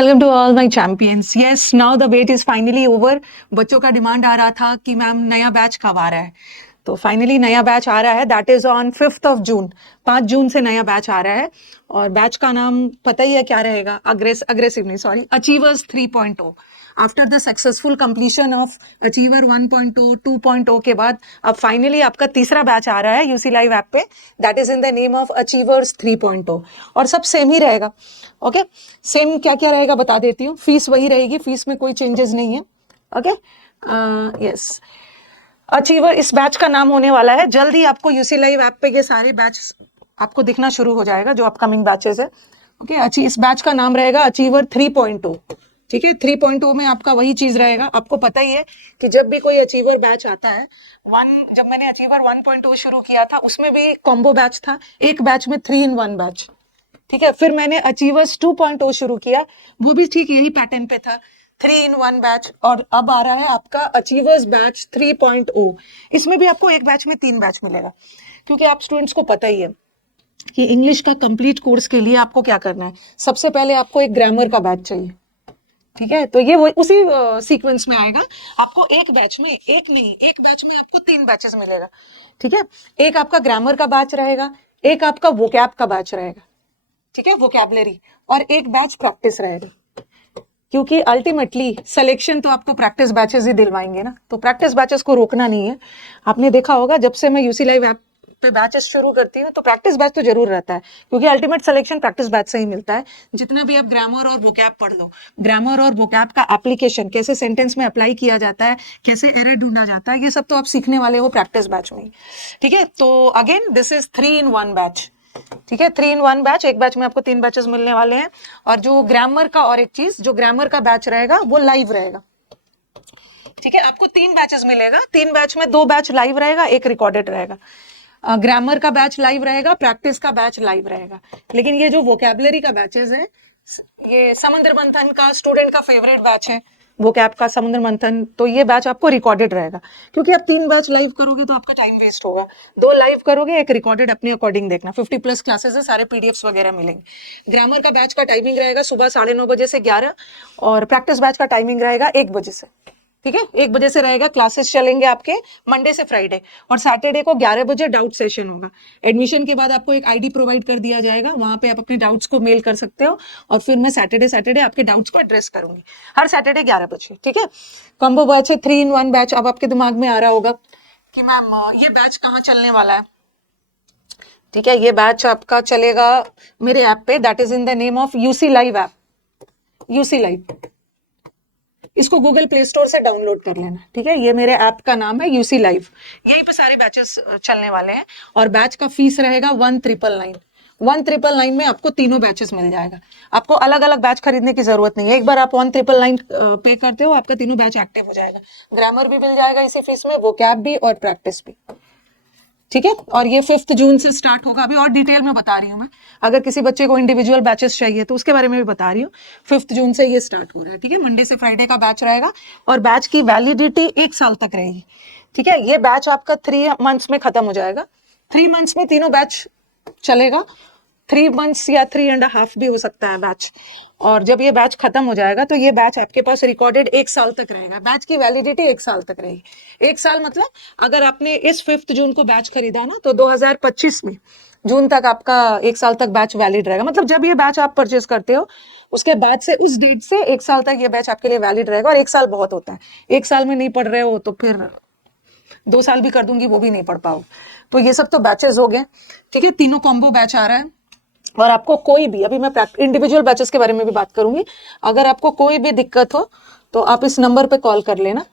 welcome to all my champions. Yes, now the wait is finally over. बच्चों का demand आ रहा था कि मैम नया बैच कब आ रहा है, तो फाइनली नया बैच आ रहा है. That is on 5th of June. 5 जून से नया बैच आ रहा है और बैच का नाम पता ही है क्या रहेगा. अग्रेसिव नहीं, sorry, achievers 3.0. After the successful completion of achiever 1.0 2.0 के बाद अब फाइनली आपका तीसरा बैच आ रहा है यूसी लाइव ऐप पे. That is in the name of achievers 3.0 और सब सेम ही रहेगा. ओके, सेम क्या क्या रहेगा बता देती हूँ. फीस वही रहेगी, फीस में कोई चेंजेस नहीं है. ओके, यस, अचीवर इस बैच का नाम होने वाला है. जल्दी आपको यूसी लाइव ऐप पे ये सारे बैच आपको दिखना शुरू हो जाएगा जो अपकमिंग बैचेस है. ओके, इस बैच का नाम रहेगा अचीवर 3.0. ठीक है, 3.0 में आपका वही चीज रहेगा. आपको पता ही है कि जब भी कोई अचीवर बैच आता है, जब मैंने अचीवर 1.0 शुरू किया था उसमें भी कॉम्बो बैच था, एक बैच में 3-in-1 बैच. ठीक है, फिर मैंने अचीवर्स 2.0 शुरू किया, वो भी ठीक यही पैटर्न पे था, 3-in-1 बैच. और अब आ रहा है आपका अचीवर्स बैच 3.0. इसमें भी आपको एक बैच में 3 बैच मिलेगा, क्योंकि आप स्टूडेंट्स को पता ही है कि इंग्लिश का कंप्लीट कोर्स के लिए आपको क्या करना है. सबसे पहले आपको एक ग्रामर का बैच चाहिए. ठीक है, तो ये वो उसी सीक्वेंस में आएगा. आपको एक बैच में, एक बैच में आपको 3 बैचेस मिलेगा. ठीक है, एक आपका ग्रामर का बैच रहेगा, एक आपका वोकैब का बैच रहेगा. ठीक है, वोकैबुलरी, और एक बैच प्रैक्टिस रहेगा. क्योंकि अल्टीमेटली सिलेक्शन तो आपको प्रैक्टिस बैचेस ही दिलवाएंगे ना, तो प्रैक्टिस बैचेस को रोकना नहीं है. आपने देखा होगा जब से मैं यूसी लाइव ऐप पे बैचेस शुरू करती हूँ तो प्रैक्टिस बैच तो जरूर रहता है, क्योंकि अल्टीमेट सिलेक्शन प्रैक्टिस बैच से ही मिलता है. जितना भी आप ग्रामर और वोकैब पढ़ लो, ग्रामर और वोकैब का एप्लीकेशन कैसे सेंटेंस में अप्लाई किया जाता है, कैसे एरर ढूंढा जाता है, ये सब तो आप सीखने वाले हो प्रैक्टिस बैच में ही. ठीक है, तो again this is 3-in-1 batch. ठीक है, 3-in-1 बैच. एक बैच में आपको 3 बैचेस मिलने वाले हैं. और जो ग्रामर का, और एक चीज, जो ग्रामर का बैच रहेगा वो लाइव रहेगा. ठीक है, आपको 3 बैचेस मिलेगा. 3 बैच में 2 बैच लाइव रहेगा, एक रिकॉर्डेड रहेगा. ग्रामर का बैच लाइव रहेगा, प्रैक्टिस का बैच लाइव रहेगा. लेकिन ये जो वोकैबुलरी का बैचेस है, ये समुद्र मंथन का स्टूडेंट का फेवरेट बैच है, वोकैब का समुद्र मंथन, तो ये बैच आपको रिकॉर्डेड रहेगा. क्योंकि आप 3 बैच लाइव करोगे तो आपका टाइम वेस्ट होगा. 2 लाइव करोगे, एक रिकॉर्डेड अपने अकॉर्डिंग देखना. 50+ क्लासेस है, सारे पीडीएफ्स वगैरह मिलेंगे. ग्रामर का बैच का टाइमिंग रहेगा सुबह 9:30 बजे से 11, और प्रैक्टिस बैच का टाइमिंग रहेगा 1 बजे से. ठीक है, 1 बजे से रहेगा. क्लासेस चलेंगे आपके मंडे से फ्राइडे, और सैटरडे को 11 बजे डाउट सेशन होगा. एडमिशन के बाद आपको एक आईडी प्रोवाइड कर दिया जाएगा, वहां पे आप अपने डाउट्स को मेल कर सकते हो, और फिर मैं सैटरडे आपके डाउट्स को एड्रेस करूंगी हर सैटरडे 11 बजे. ठीक है, कॉम्बो बैच है, 3-in-1 बैच. अब आपके दिमाग में आ रहा होगा कि मैम ये बैच कहाँ चलने वाला है. ठीक है, ये बैच आपका चलेगा मेरे ऐप पे, that is in the name of UC live app. UC live, इसको गूगल प्ले स्टोर से डाउनलोड कर लेना. ठीक है, ये मेरे ऐप का नाम है यूसी लाइव. यहीं पे सारे बैचेस चलने वाले हैं, और बैच का फीस रहेगा 1,999. 1,999 में आपको तीनों बैचेस मिल जाएगा. आपको अलग अलग बैच खरीदने की जरूरत नहीं है. एक बार आप 1,999 पे करते हो, आपका तीनों बैच एक्टिव हो जाएगा. ग्रामर भी मिल जाएगा इसी फीस में, वोकैब भी और प्रैक्टिस भी. ठीक है, और ये 5 जून से स्टार्ट होगा. अभी और डिटेल में बता रही हूँ मैं. अगर किसी बच्चे को इंडिविजुअल बैचेस चाहिए तो उसके बारे में भी बता रही हूँ. 5 जून से ये स्टार्ट हो रहा है. ठीक है, मंडे से फ्राइडे का बैच रहेगा, और बैच की वैलिडिटी 1 साल तक रहेगी. ठीक है, ये बैच आपका 3 मंथ्स में खत्म हो जाएगा. 3 मंथ्स में तीनों बैच चलेगा. 3 मंथ्स या 3.5 भी हो सकता है बैच. और जब ये बैच खत्म हो जाएगा तो ये बैच आपके पास रिकॉर्डेड 1 साल तक रहेगा. बैच की वैलिडिटी 1 साल तक रहेगी. 1 साल मतलब अगर आपने इस 5 जून को बैच खरीदा ना, तो 2025 में जून तक आपका 1 साल तक बैच वैलिड रहेगा. मतलब जब ये बैच आप परचेज करते हो उसके बाद से, उस डेट से 1 साल तक ये बैच आपके लिए वैलिड रहेगा. और 1 साल बहुत होता है. 1 साल में नहीं पढ़ रहे हो तो फिर 2 साल भी कर दूंगी, वो भी नहीं पढ़ पाओ. तो ये सब तो बैचेस हो गए. ठीक है, तीनों कॉम्बो बैच आ रहा है. और आपको कोई भी, अभी मैं इंडिविजुअल बैचेस के बारे में भी बात करूंगी, अगर आपको कोई भी दिक्कत हो तो आप इस नंबर पे कॉल कर लेना.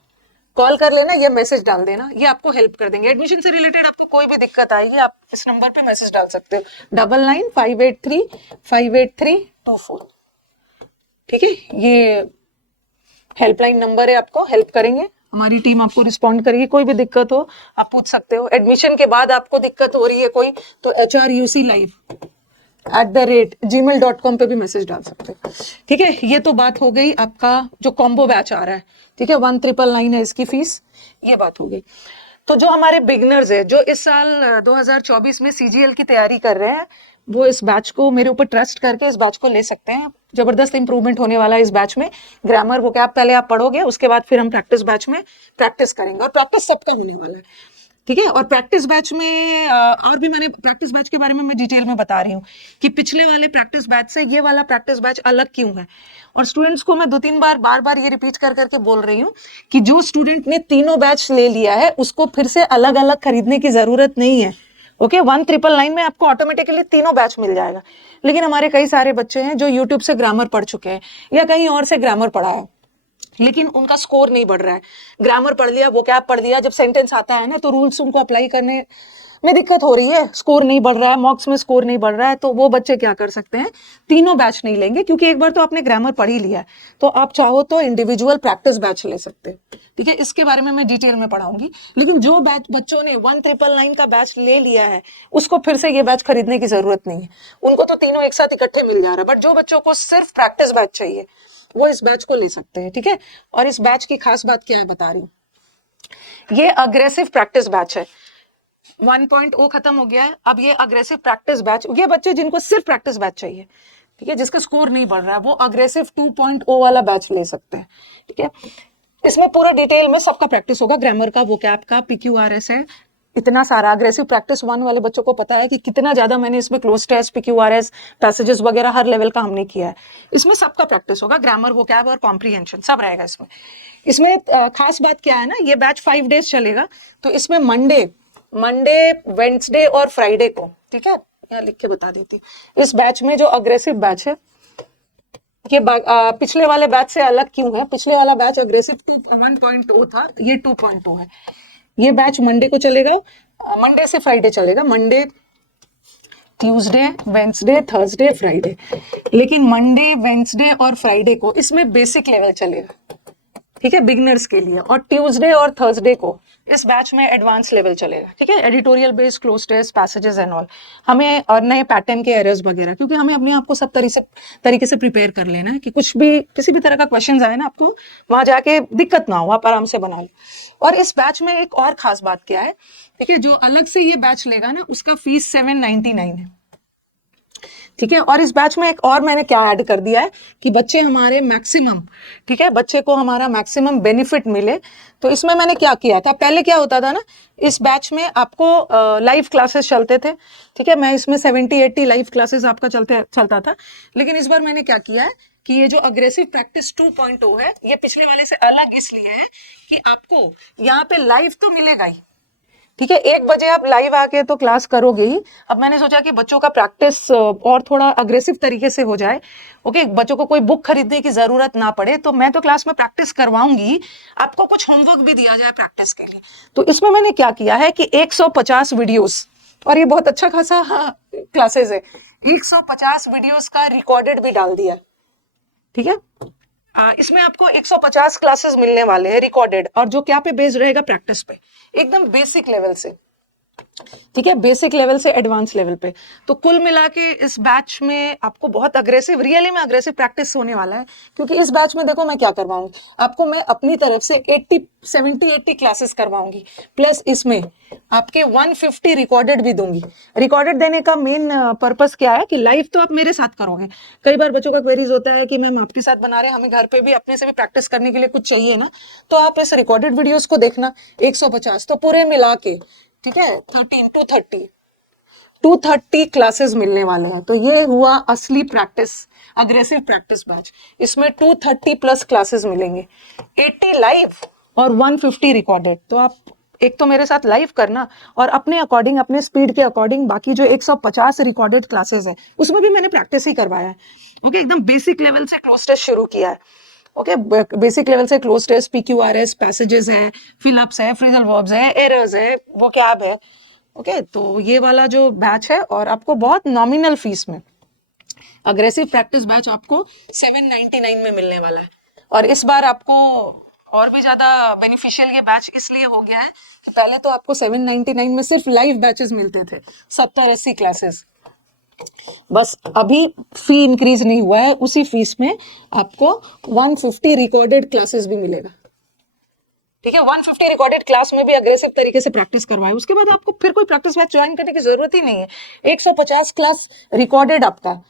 या मैसेज डाल देना, ये आपको हेल्प कर देंगे. एडमिशन से रिलेटेड आपको कोई भी दिक्कत आएगी, आप इस नंबर पे मैसेज डाल सकते हो, 9958358324. ठीक है, ये हेल्पलाइन नंबर है, आपको हेल्प करेंगे. हमारी टीम आपको रिस्पॉन्ड करेगी. कोई भी दिक्कत हो आप पूछ सकते हो. एडमिशन के बाद आपको दिक्कत हो रही है कोई, तो hruclive@gmail.com पे भी मैसेज डाल सकते हो. ठीक है, ये तो बात हो गई आपका जो कॉम्बो बैच आ रहा है. ठीक है, 1,999 है इसकी फीस, ये बात हो गई. तो जो हमारे बिगनर्स है, जो इस साल 2024 में सीजीएल की तैयारी कर रहे हैं, वो इस बैच को मेरे ऊपर ट्रस्ट करके इस बैच को ले सकते हैं. जबरदस्त इंप्रूवमेंट होने वाला है इस बैच में। ग्रामर वो क्या पहले आप पढ़ोगे, उसके बाद फिर हम प्रैक्टिस बैच में प्रैक्टिस करेंगे, और प्रैक्टिस सबका होने वाला है, ठीक है। और प्रैक्टिस बैच में और भी मैंने प्रैक्टिस बैच के बारे में मैं डिटेल में बता रही हूँ कि पिछले वाले प्रैक्टिस बैच से ये वाला प्रैक्टिस बैच अलग क्यों है। और स्टूडेंट्स को मैं 2-3 बार बार ये रिपीट कर करके बोल रही हूँ कि जो स्टूडेंट ने तीनों बैच ले लिया है उसको फिर से अलग अलग खरीदने की जरूरत नहीं है। ओके, 1999 में आपको ऑटोमेटिकली तीनों बैच मिल जाएगा। लेकिन हमारे कई सारे बच्चे हैं जो यूट्यूब से ग्रामर पढ़ चुके हैं या कहीं और से ग्रामर पढ़ा है, लेकिन उनका स्कोर नहीं बढ़ रहा है। ग्रामर पढ़ लिया, वोकैब पढ़ लिया, जब सेंटेंस आता है ना तो रूल्स उनको अप्लाई करने में दिक्कत हो रही है, स्कोर नहीं बढ़ रहा है, मॉक्स में स्कोर नहीं बढ़ रहा है, तो वो बच्चे क्या कर सकते हैं, तीनों बैच नहीं लेंगे, क्योंकि एक बार तो आपने ग्रामर पढ़ ही लिया है। तो आप चाहो तो इंडिविजुअल प्रैक्टिस बैच ले सकते हैं, ठीक है। इसके बारे में मैं डिटेल में पढ़ाऊंगी। लेकिन जो बैच बच्चों ने 1999 का बैच ले लिया है उसको फिर से ये बैच खरीदने की जरूरत नहीं है, उनको तो तीनों एक साथ इकट्ठे मिल जा रहा है। बट जो बच्चों को सिर्फ प्रैक्टिस बैच चाहिए वो इस बैच को ले सकते हैं, ठीक है। और इस बैच की खास बात क्या है बता रही हूँ, ये अग्रेसिव प्रैक्टिस बैच है। 1.0 खत्म हो गया है, अब ये अग्रेसिव प्रैक्टिस बैच, ये बच्चे जिनको सिर्फ प्रैक्टिस बैच चाहिए, ठीक है, जिसका स्कोर नहीं बढ़ रहा है, वो अग्रेसिव 2.0 वाला बैच ले सकते हैं, ठीक है। इसमें पूरा डिटेल में सबका प्रैक्टिस होगा, ग्रामर का, वोकैब का, PQRS है, इतना सारा। अग्रेसिव प्रैक्टिस 1 वाले बच्चों को पता है कि कितना ज्यादा मैंने इसमें क्लोज टेस्ट, PQRS, पैसेजेस वगैरह हर लेवल का हमने किया है। इसमें सबका प्रैक्टिस होगा, ग्रामर, वोकैब और कॉम्प्रिहेंशन सब रहेगा इसमें। इसमें खास बात क्या है ना, ये बैच 5 डेज चलेगा, तो इसमें मंडे, वेडनेसडे और फ्राइडे को, ठीक है, यहाँ लिख के बता देती। इस बैच में जो अग्रेसिव बैच है ये पिछले वाले बैच से अलग क्यों है, पिछले वाला बैच अग्रेसिव 1.0 था, ये 2.0 है। ये बैच मंडे को चलेगा, मंडे से फ्राइडे चलेगा, Monday, Tuesday, Wednesday, Thursday, Friday. लेकिन मंडे, वेडनेसडे और फ्राइडे को इसमें बेसिक लेवल चलेगा, ठीक है, बिगिनर्स के लिए। और ट्यूसडे और थर्सडे को इस बैच में एडवांस लेवल चलेगा, ठीक है, editorial based, cloze test, passages and all. हमें और नए पैटर्न के एरर्स वगैरह, क्योंकि हमें अपने आप को सब तरीके से प्रिपेयर कर लेना है कि कुछ भी किसी भी तरह का क्वेश्चन आए ना, आपको वहां जाके दिक्कत ना हो, आप आराम से बना लो। और इस बैच में एक और खास बात क्या है, ठीक है, जो अलग से ये बैच लेगा ना उसका फीस 799 है, ठीक है। और इस बैच में एक और मैंने क्या ऐड कर दिया है कि बच्चे हमारे मैक्सिमम, ठीक है, बच्चे को हमारा मैक्सिमम बेनिफिट मिले। तो इसमें मैंने क्या किया था, पहले क्या होता था ना, इस बैच में आपको लाइव क्लासेस चलते थे, ठीक है, मैं इसमें 70-80 लाइव क्लासेस आपका चलता था। लेकिन इस बार मैंने क्या किया है कि ये जो अग्रेसिव प्रैक्टिस 2.0 है, ये पिछले वाले से अलग इसलिए है कि आपको यहाँ पे लाइव तो मिलेगा ही, ठीक है, 1 बजे आप लाइव आके तो क्लास करोगे ही। अब मैंने सोचा कि बच्चों का प्रैक्टिस और थोड़ा अग्रेसिव तरीके से हो जाए, ओके, बच्चों को कोई बुक खरीदने की जरूरत ना पड़े, तो मैं तो क्लास में प्रैक्टिस करवाऊंगी, आपको कुछ होमवर्क भी दिया जाए प्रैक्टिस के लिए। तो इसमें मैंने क्या किया है कि 150 वीडियोस, और ये बहुत अच्छा खासा क्लासेस है, 150 वीडियोस का रिकॉर्डेड भी डाल दिया, ठीक है। इसमें आपको 150 क्लासेस मिलने वाले हैं रिकॉर्डेड, और जो क्या पे बेस्ड रहेगा, प्रैक्टिस पे, एकदम बेसिक लेवल से, ठीक है, बेसिक लेवल से एडवांस लेवल पे। तो कुल मिला के इस बैच में आपको बहुत अग्रेसिव, रियली में अग्रेसिव प्रैक्टिस होने वाला है। क्योंकि इस बैच में देखो मैं क्या करवाऊंगी आपको, मैं अपनी तरफ से 70-80 क्लासेस करवाऊंगी, प्लस इसमें आपके 150 रिकॉर्डेड भी दूंगी। रिकॉर्डेड देने का मेन पर्पस क्या है कि लाइव तो आप मेरे साथ करोगे। कई बार बच्चों का क्वेरीज होता है कि मैम आपके साथ बना रहे हैं, हमें घर पे भी अपने से भी प्रैक्टिस करने के लिए कुछ चाहिए ना, तो आप इस रिकॉर्डेड वीडियोस को देखना। 150 तो पूरे मिला के, ठीक है, 230 क्लासेस मिलने वाले हैं। तो ये हुआ असली प्रैक्टिस, अग्रेसिव प्रैक्टिस बैच। इसमें 230 प्लस क्लासेस मिलेंगे, 80 लाइव और 150 रिकॉर्डेड। तो आप एक तो मेरे साथ लाइव करना, और अपने अकॉर्डिंग, अपने स्पीड के अकॉर्डिंग बाकी जो 150 रिकॉर्डेड क्लासेस है उसमें भी मैंने प्रैक्टिस ही करवाया है, ओके, एकदम बेसिक लेवल से क्लोज टेस्ट शुरू किया है, ओके, बेसिक लेवल से क्लोज टेस्ट, PQRS, पैसेजेस है, फिलअप्स है, फ्रेजल वर्ब्स है, एरर्स है, वोकैब है, ओके। तो ये वाला जो बैच है, और आपको बहुत नॉमिनल फीस में अग्रेसिव प्रैक्टिस बैच आपको 799 में मिलने वाला है। और इस बार आपको और भी ज्यादा बेनिफिशियल ये बैच इसलिए हो गया है कि पहले तो आपको 799 में सिर्फ लाइव बैचेस मिलते थे, 70-80 क्लासेस, बस अभी फी इंक्रीज नहीं हुआ है, उसी फीस में आपको 150 रिकॉर्डेड क्लासेस भी मिलेगा, ठीक है। 150 रिकॉर्डेड क्लास में भी अग्रेसिव तरीके से प्रैक्टिस करवाए, उसके बाद आपको फिर कोई प्रैक्टिस बैच ज्वाइन करने की जरूरत ही नहीं है। 150 क्लास रिकॉर्डेड आपका,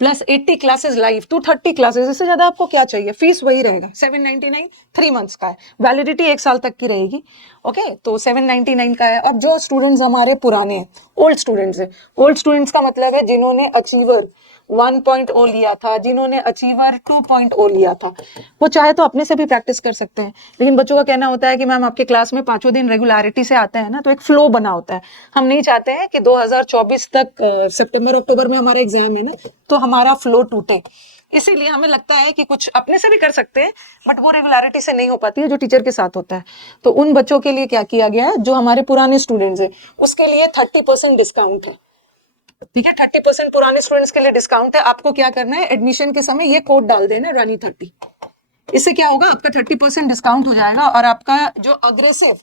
प्लस 80 क्लासेस लाइव, 230 क्लासेस, इससे ज्यादा आपको क्या चाहिए? फीस वही रहेगा 799, 3 मंथ्स का है, वैलिडिटी 1 साल तक की रहेगी। ओके, तो 799 का है। अब जो स्टूडेंट्स हमारे पुराने हैं, ओल्ड स्टूडेंट्स है, ओल्ड स्टूडेंट्स का मतलब है जिन्होंने अचीवर 1.0 लिया था, जिन्होंने अचीवर 2.0 लिया था, वो चाहे तो अपने से भी प्रैक्टिस कर सकते हैं। लेकिन बच्चों का कहना होता है कि मैम आपके क्लास में 5 दिन रेगुलरिटी से आते हैं ना, तो एक फ्लो बना होता है। हम नहीं चाहते हैं कि 2024 तक सितंबर अक्टूबर में हमारा एग्जाम है ना, तो हमारा फ्लो टूटे। इसीलिए हमें लगता है कि कुछ अपने से भी कर सकते हैं, बट वो रेगुलरिटी से नहीं हो पाती है जो टीचर के साथ होता है। तो उन बच्चों के लिए क्या किया गया है, जो हमारे पुराने स्टूडेंट्स हैं उसके लिए 30% डिस्काउंट है। ठीक है, 30% पुराने स्टूडेंट्स के लिए डिस्काउंट है। आपको क्या करना है, एडमिशन के समय ये कोड डाल देना, रानी 30। इससे क्या होगा, आपका 30% डिस्काउंट हो जाएगा। और आपका जो अग्रेसिव,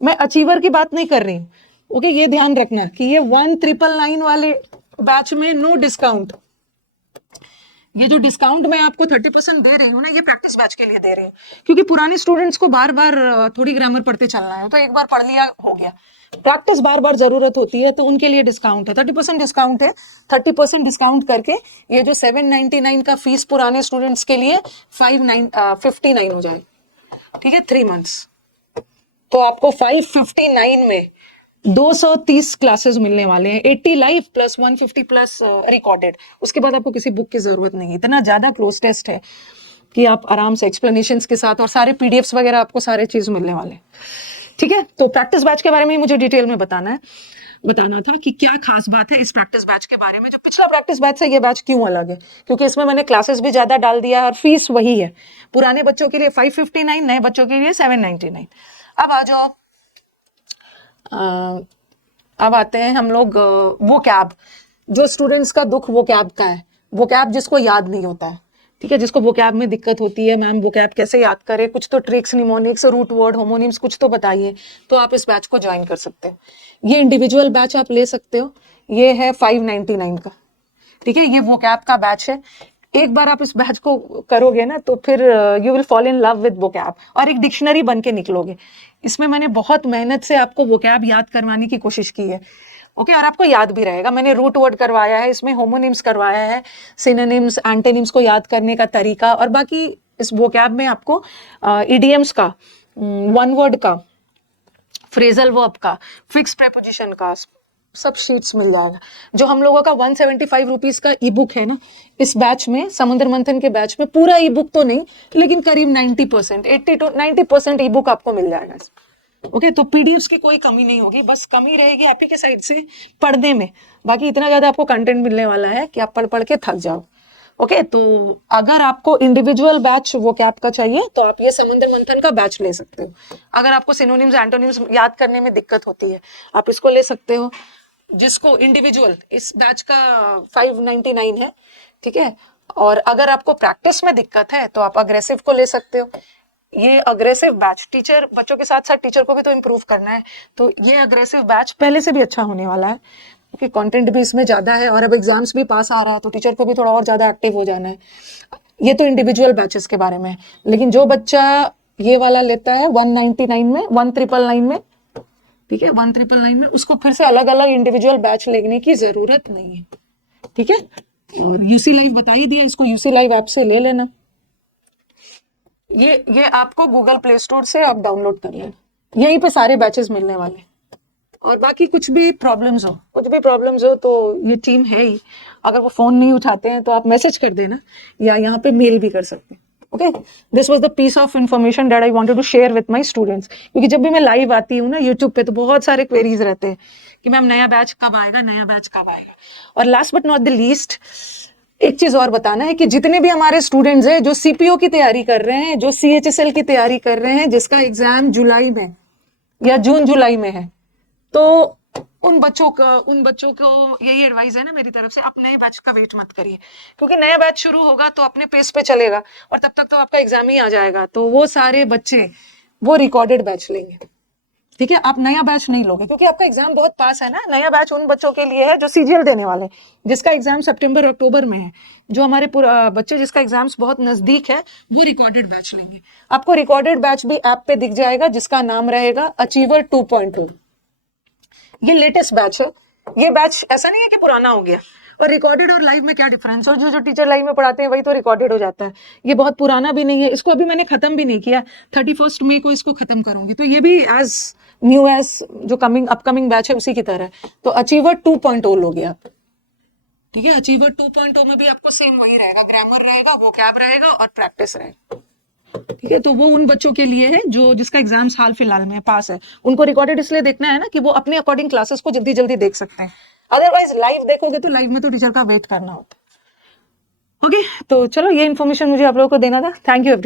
मैं अचीवर की बात नहीं कर रही हूँ, ओके, ये ध्यान रखना कि ये 1999 वाले बैच में नो डिस्काउंट। ये जो डिस्काउंट मैं आपको 30% दे रही हूँ ना, ये प्रैक्टिस बैच के लिए दे रही हूँ, क्योंकि पुराने स्टूडेंट्स को बार बार थोड़ी ग्रामर पढ़ते चलना है, तो एक बार पढ़ लिया हो गया, प्रैक्टिस बार बार जरूरत होती है, तो उनके लिए डिस्काउंट है, 30% डिस्काउंट है। 30% डिस्काउंट करके ये जो 799 का फीस पुराने स्टूडेंट्स के लिए 59 हो जाए। ठीक है, 3 मंथ्स, तो आपको 559 में 230 क्लासेस मिलने वाले हैं, 80 लाइव प्लस 150 प्लस रिकॉर्डेड। उसके बाद आपको किसी बुक की जरूरत नहीं, इतना ज्यादा क्लोज टेस्ट है कि आप आराम से एक्सप्लेनेशंस के साथ, और सारे पीडीएफ्स वगैरह आपको सारे चीज मिलने वाले। ठीक है, तो प्रैक्टिस बैच के बारे में मुझे डिटेल में बताना था कि क्या खास बात है इस प्रैक्टिस बैच के बारे में, जो पिछला प्रैक्टिस बैच से ये बैच क्यों अलग है, क्योंकि इसमें मैंने क्लासेस भी ज्यादा डाल दिया और फीस वही है, पुराने बच्चों के लिए 559, नए बच्चों के लिए 799। अब आ जाओ, अब आते हैं हम लोग वो कैब, जो स्टूडेंट्स का दुख वो कैब का है, वो कैब जिसको याद नहीं होता है। ठीक है, जिसको वो कैब में दिक्कत होती है, मैम वो कैब कैसे याद करें, कुछ तो tricks, mnemonics, root word, homonyms कुछ तो बताइए, तो आप इस बैच को ज्वाइन कर सकते हो। ये इंडिविजुअल बैच आप ले सकते हो, ये है 599 का। ठीक है, ये वो कैब का बैच है। एक बार आप इस बैच को करोगे ना, तो फिर you will fall in love with vocab, और एक डिक्शनरी बन के निकलोगे। इसमें मैंने बहुत मेहनत से आपको वोकैब याद करवाने की कोशिश की है। ओके, और आपको याद भी रहेगा। मैंने रूट वर्ड करवाया है, इसमें होमोनिम्स करवाया है, सिनोनिम्स, एंटोनिम्स को याद करने का तरीका, और बाकी इस वोकैब में आपको इडियम्स का, वन वर्ड का, फ्रेजल वर्ब का, फिक्स प्रेपोजिशन का, सब शीट्स मिल जाएगा। जो हम लोगों का 175 रुपीज का ई बुक है ना, इस बैच में, समुद्र मंथन के बैच में, पूरा ई बुक तो नहीं लेकिन करीब 90%, 80 to 90% ई बुक आपको मिल जाएगा। ओके, तो पीडीएफ्स की कोई कमी नहीं होगी, बस कमी रहेगी एपी के साइड से पढ़ने में। बाकी इतना ज्यादा आपको कंटेंट मिलने वाला है कि आप पढ़ पढ़ के थक जाओ। ओके, तो अगर आपको इंडिविजुअल बैच वो कैप का चाहिए, तो आप ये समुद्र मंथन का बैच ले सकते हो। अगर आपको सिनोनिम्स, एंटोनिम्स याद करने में दिक्कत होती है, आप इसको ले सकते हो। जिसको इंडिविजुअल, इस बैच का 599 है। ठीक है, और अगर आपको प्रैक्टिस में दिक्कत है तो आप अग्रेसिव को ले सकते हो। ये अग्रेसिव बैच, टीचर, बच्चों के साथ साथ टीचर को भी तो इम्प्रूव करना है, तो ये अग्रेसिव बैच पहले से भी अच्छा होने वाला है, क्योंकि कंटेंट भी इसमें ज्यादा है, और अब एग्जाम्स भी पास आ रहा है, तो टीचर को भी थोड़ा और ज्यादा एक्टिव हो जाना है। ये तो इंडिविजुअल बैचेस के बारे में। लेकिन जो बच्चा ये वाला लेता है 199 में, 1999 में, ठीक है, 1999 में, उसको फिर से अलग अलग इंडिविजुअल बैच लेने की जरूरत नहीं है। ठीक है, और यूसी लाइव बता ही दिया, इसको यूसी लाइव ऐप से ले लेना। ये आपको गूगल प्ले स्टोर से आप डाउनलोड कर लेना, यहीं पे सारे बैचेस मिलने वाले। और बाकी कुछ भी प्रॉब्लम्स हो तो ये टीम है ही, अगर वो फोन नहीं उठाते हैं तो आप मैसेज कर देना, या यहाँ पे मेल भी कर सकते हैं। Okay, this was the piece of information that I wanted to share with my students, क्योंकि जब भी मैं लाइव आती हूँ ना यूट्यूब पे, तो बहुत सारे क्वेरीज रहते हैं कि मैम नया बैच कब आएगा, नया बैच कब आएगा। और last but not the least, एक चीज और बताना है कि जितने भी हमारे स्टूडेंट्स हैं जो सीपीओ की तैयारी कर रहे हैं, जो सीएचएसएल की तैयारी कर रहे हैं, जिसका एग्जाम जुलाई में या जून जुलाई में है, तो उन बच्चों को यही एडवाइस है ना मेरी तरफ से, आप नए बैच का वेट मत करिए, क्योंकि नया बैच शुरू होगा तो अपने पेस पे चलेगा, और तब तक तो आपका एग्जाम ही आ जाएगा, तो वो सारे बच्चे वो रिकॉर्डेड बैच लेंगे। ठीक है, आप नया बैच नहीं लोगे, क्योंकि आपका एग्जाम बहुत पास है ना। नया बैच उन बच्चों के लिए है जो सीजीएल देने वाले, जिसका एग्जाम सितंबर अक्टूबर में है। जो हमारे बच्चे जिसका एग्जाम्स बहुत नजदीक है, वो रिकॉर्डेड बैच लेंगे। आपको रिकॉर्डेड बैच भी ऐप पे दिख जाएगा, जिसका नाम रहेगा अचीवर 2.2। ये लेटेस्ट बैच है। ये बैच ऐसा नहीं है कि पुराना हो गया। और रिकॉर्डेड और लाइव में क्या डिफरेंस, और जो टीचर लाइव में पढ़ाते हैं वही तो रिकॉर्डेड हो जाता है। ये बहुत पुराना भी नहीं है, इसको अभी मैंने खत्म भी नहीं किया, 31 मई को इसको खत्म करूंगी, तो ये भी एज न्यू एज जो अपकमिंग बैच है उसी की तरह। तो अचीवर 2.0 लोगे आप, ठीक है। अचीवर 2.0 में भी आपको सेम वही रहेगा, ग्रामर रहेगा, वोकैब रहेगा और प्रैक्टिस रहेगा, ठीक है। तो वो उन बच्चों के लिए है जो जिसका एग्जाम्स हाल फिलहाल में पास है, उनको रिकॉर्डेड इसलिए देखना है ना कि वो अपने अकॉर्डिंग क्लासेस को जल्दी जल्दी देख सकते हैं। अदरवाइज लाइव देखोगे तो लाइव में तो टीचर का वेट करना होता है। ओके, तो चलो ये इन्फॉर्मेशन मुझे आप लोगों को देना था। Thank you everyone.